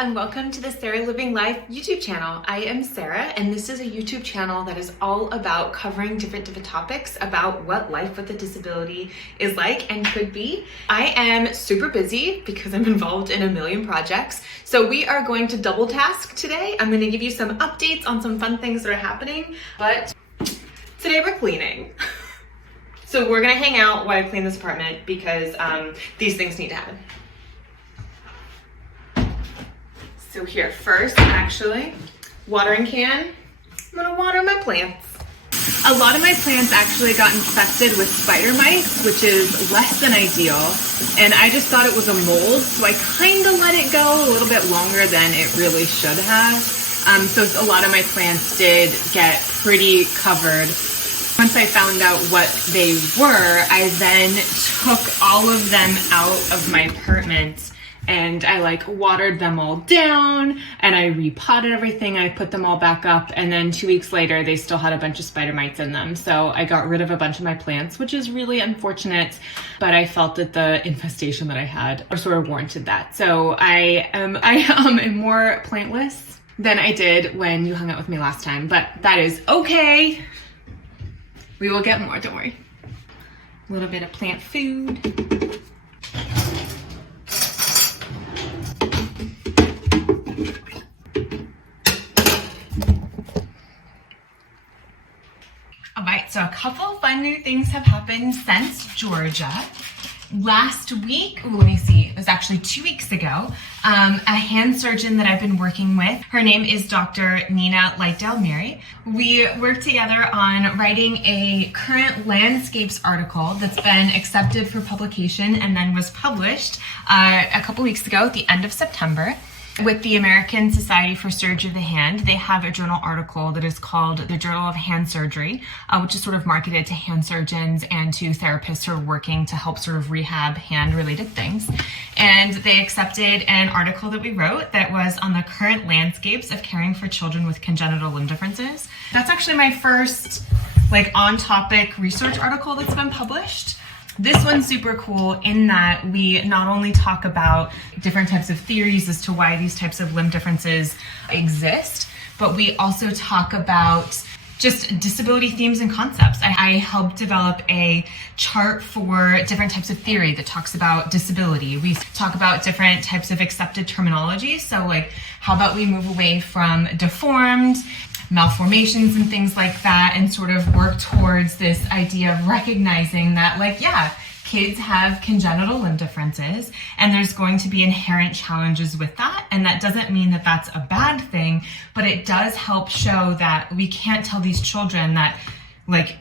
and welcome to the Sarah Living Life YouTube channel. I am Sarah, and this is a YouTube channel that is all about covering different topics about what life with a disability is like and could be. I am super busy because I'm involved in a million projects, so we are going to double task today. I'm going to give you some updates on some fun things that are happening, but today we're cleaning. So we're gonna hang out while I clean this apartment because these things need to happen. So here, first, actually, watering can. I'm gonna water my plants. A lot of my plants actually got infected with spider mites, which is less than ideal. And I just thought it was a mold, so I kind of let it go a little bit longer than it really should have. So a lot of my plants did get pretty covered. Once I found out what they were, I then took all of them out of my apartment and I watered them all down and I repotted everything. I put them all back up, and then 2 weeks later, they still had a bunch of spider mites in them. So I got rid of a bunch of my plants, which is really unfortunate, but I felt that the infestation that I had sort of warranted that. So I am more plantless than I did when you hung out with me last time, but that is okay. We will get more, don't worry. A little bit of plant food. All right, so a couple fun new things have happened since Georgia. Last week, let me see, it was actually 2 weeks ago, a hand surgeon that I've been working with, her name is Dr. Nina Lightdale-Mary. We worked together on writing a current landscapes article that's been accepted for publication and then was published a couple weeks ago at the end of September. With the American Society for Surgery of the Hand, they have a journal article that is called the Journal of Hand Surgery, which is sort of marketed to hand surgeons and to therapists who are working to help sort of rehab hand-related things. And they accepted an article that we wrote that was on the current landscapes of caring for children with congenital limb differences. That's actually my first on-topic research article that's been published. This one's super cool in that we not only talk about different types of theories as to why these types of limb differences exist, but we also talk about just disability themes and concepts. I helped develop a chart for different types of theory that talks about disability. We talk about different types of accepted terminology. So how about we move away from deformed, malformations and things like that, and sort of work towards this idea of recognizing that kids have congenital limb differences and there's going to be inherent challenges with that, and that doesn't mean that that's a bad thing, but it does help show that we can't tell these children that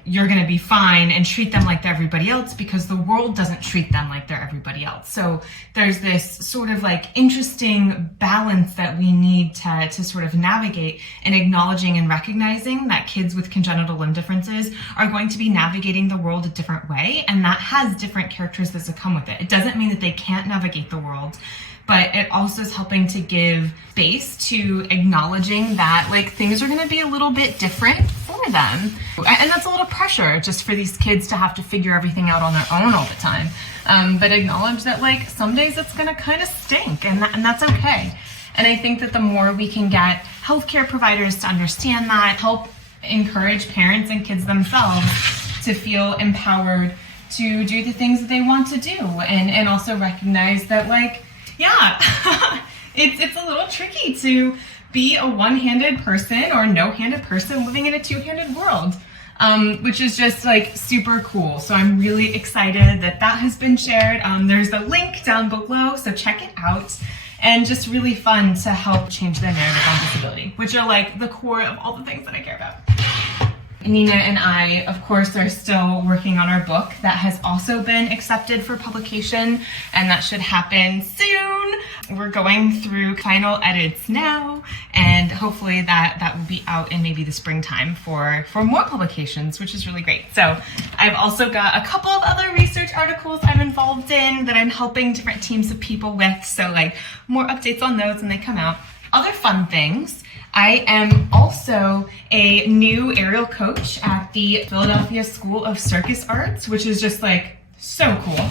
you're going to be fine and treat them like they're everybody else, because the world doesn't treat them like they're everybody else. So there's this sort of interesting balance that we need to sort of navigate, and acknowledging and recognizing that kids with congenital limb differences are going to be navigating the world a different way, and that has different characteristics that come with it. It doesn't mean that they can't navigate the world, but it also is helping to give space to acknowledging that things are going to be a little bit different for them. And that's a little pressure just for these kids to have to figure everything out on their own all the time. But acknowledge that some days it's going to kind of stink, and that's okay. And I think that the more we can get healthcare providers to understand that, help encourage parents and kids themselves to feel empowered to do the things that they want to do, and also recognize that it's a little tricky to be a one-handed person or no-handed person living in a two-handed world, which is just super cool. So I'm really excited that has been shared. There's a link down below, so check it out. And just really fun to help change the narrative on disability, which are the core of all the things that I care about. Nina and I, of course, are still working on our book that has also been accepted for publication, and that should happen soon. We're going through final edits now, and hopefully that will be out in maybe the springtime for more publications, which is really great. So I've also got a couple of other research articles I'm involved in that I'm helping different teams of people with, so more updates on those when they come out. Other fun things. I am also a new aerial coach at the Philadelphia School of Circus Arts, which is just so cool.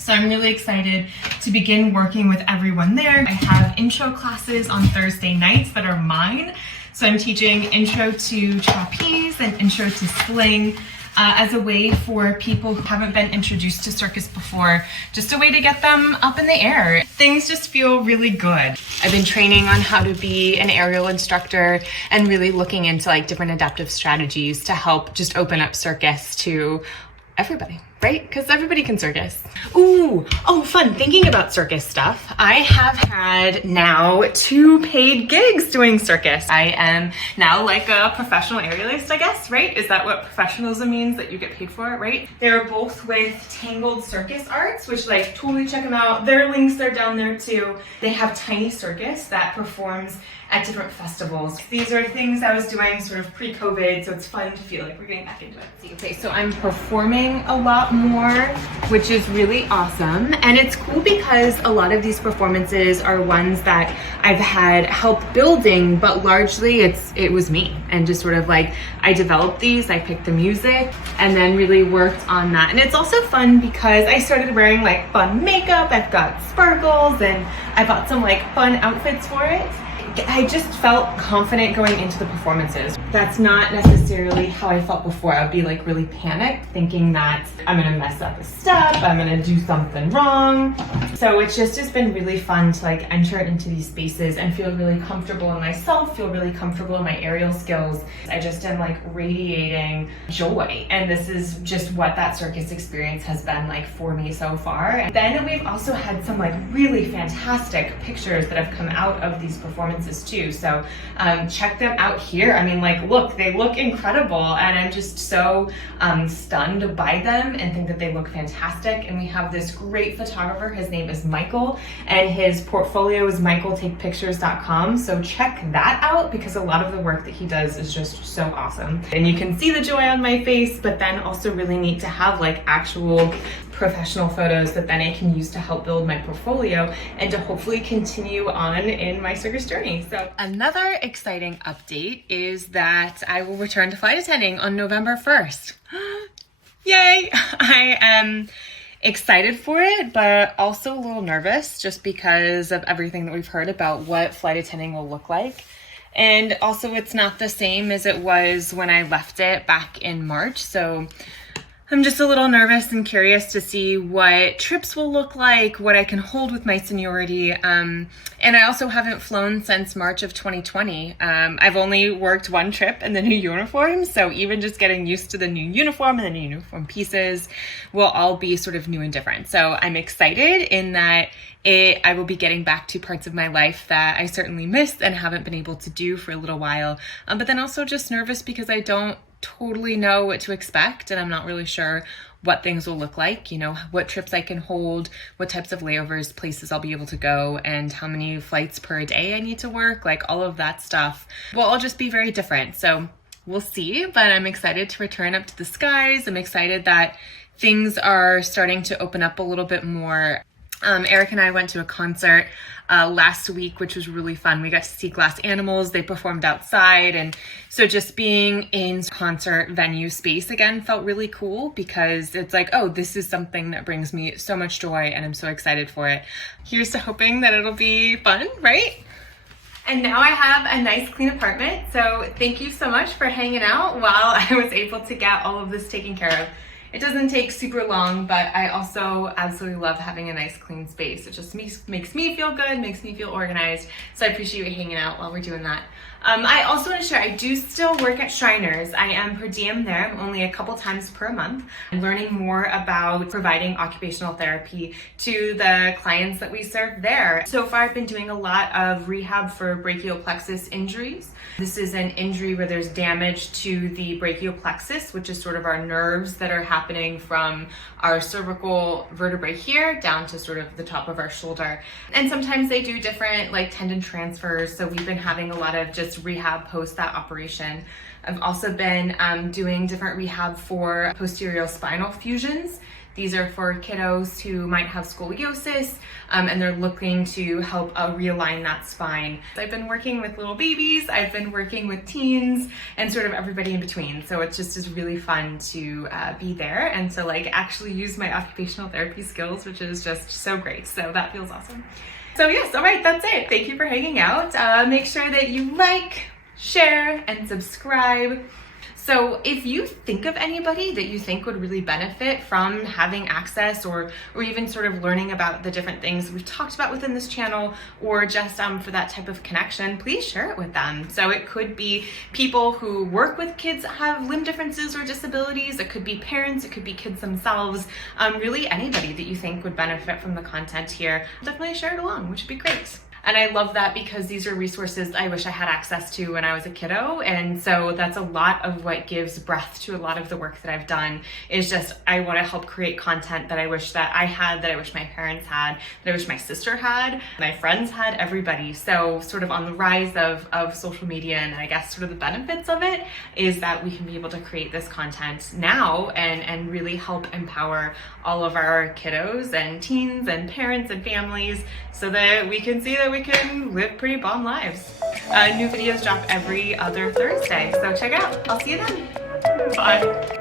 So I'm really excited to begin working with everyone there. I have intro classes on Thursday nights that are mine. So I'm teaching intro to trapeze and intro to sling as a way for people who haven't been introduced to circus before, just a way to get them up in the air. Things just feel really good. I've been training on how to be an aerial instructor and really looking into like different adaptive strategies to help just open up circus to everybody, right? Because everybody can circus. Ooh, oh fun, thinking about circus stuff. I have had now 2 paid gigs doing circus. I am now like a professional aerialist, I guess, right? Is that what professionalism means, that you get paid for it, right? They're both with Tangled Circus Arts, which like totally check them out. Their links are down there too. They have Tiny Circus that performs at different festivals. These are things I was doing sort of pre-COVID, so it's fun to feel like we're getting back into it. Okay, so I'm performing a lot more, which is really awesome. And it's cool because a lot of these performances are ones that I've had help building, but largely it was me. And just sort of like, I developed these, I picked the music, and then really worked on that. And it's also fun because I started wearing like fun makeup, I've got sparkles, and I bought some like fun outfits for it. I just felt confident going into the performances. That's not necessarily how I felt before. I would be like really panicked, thinking that I'm gonna mess up a step, I'm gonna do something wrong. So it's just been really fun to like enter into these spaces and feel really comfortable in myself, feel really comfortable in my aerial skills. I just am like radiating joy. And this is just what that circus experience has been like for me so far. And then we've also had some like really fantastic pictures that have come out of these performances too. So check them out here. I mean, like, look, they look incredible, and I'm just so stunned by them and think that they look fantastic. And we have this great photographer. His name is Michael, and his portfolio is michaeltakepictures.com. So check that out because a lot of the work that he does is just so awesome. And you can see the joy on my face, but then also really neat to have like actual professional photos that then I can use to help build my portfolio and to hopefully continue on in my circus journey. So another exciting update is that I will return to flight attending on November 1st. Yay! I am excited for it, but also a little nervous just because of everything that we've heard about what flight attending will look like. And also it's not the same as it was when I left it back in March. So I'm just a little nervous and curious to see what trips will look like, what I can hold with my seniority. And I also haven't flown since March of 2020. I've only worked 1 trip in the new uniform, so even just getting used to the new uniform and the new uniform pieces will all be sort of new and different. So I'm excited in that I will be getting back to parts of my life that I certainly missed and haven't been able to do for a little while. But then also just nervous because I don't totally know what to expect, and I'm not really sure what things will look like, you know, what trips I can hold, what types of layovers, places I'll be able to go, and how many flights per day I need to work, like all of that stuff will all just be very different. So we'll see, but I'm excited to return up to the skies. I'm excited that things are starting to open up a little bit more. Eric and I went to a concert last week, which was really fun. We got to see Glass Animals. They performed outside. And so just being in concert venue space again felt really cool because it's like, oh, this is something that brings me so much joy and I'm so excited for it. Here's to hoping that it'll be fun, right? And now I have a nice clean apartment. So thank you so much for hanging out while I was able to get all of this taken care of. It doesn't take super long, but I also absolutely love having a nice clean space. It just makes me feel good, makes me feel organized. So I appreciate you hanging out while we're doing that. I also want to share, I do still work at Shriners. I am per diem there. I'm only a couple times per month. I'm learning more about providing occupational therapy to the clients that we serve there. So far, I've been doing a lot of rehab for brachial plexus injuries. This is an injury where there's damage to the brachial plexus, which is sort of our nerves that are happening from our cervical vertebrae here down to sort of the top of our shoulder. And sometimes they do different like tendon transfers. So we've been having a lot of just rehab post that operation. I've also been doing different rehab for posterior spinal fusions. These are for kiddos who might have scoliosis and they're looking to help realign that spine. I've been working with little babies, I've been working with teens, and sort of everybody in between. So it's just is really fun to be there and to like actually use my occupational therapy skills, which is just so great. So that feels awesome. So yes, all right, that's it. Thank you for hanging out. Make sure that you like, share, and subscribe. So if you think of anybody that you think would really benefit from having access or even sort of learning about the different things we've talked about within this channel, or just for that type of connection, please share it with them. So it could be people who work with kids that have limb differences or disabilities, it could be parents, it could be kids themselves, really anybody that you think would benefit from the content here. Definitely share it along, which would be great. And I love that because these are resources I wish I had access to when I was a kiddo. And so that's a lot of what gives breath to a lot of the work that I've done, is just I want to help create content that I wish that I had, that I wish my parents had, that I wish my sister had, my friends had, everybody. So sort of on the rise of social media, and I guess sort of the benefits of it is that we can be able to create this content now and really help empower all of our kiddos and teens and parents and families so that we can see that we can live pretty bomb lives. New videos drop every other Thursday, so check it out. I'll see you then. Bye.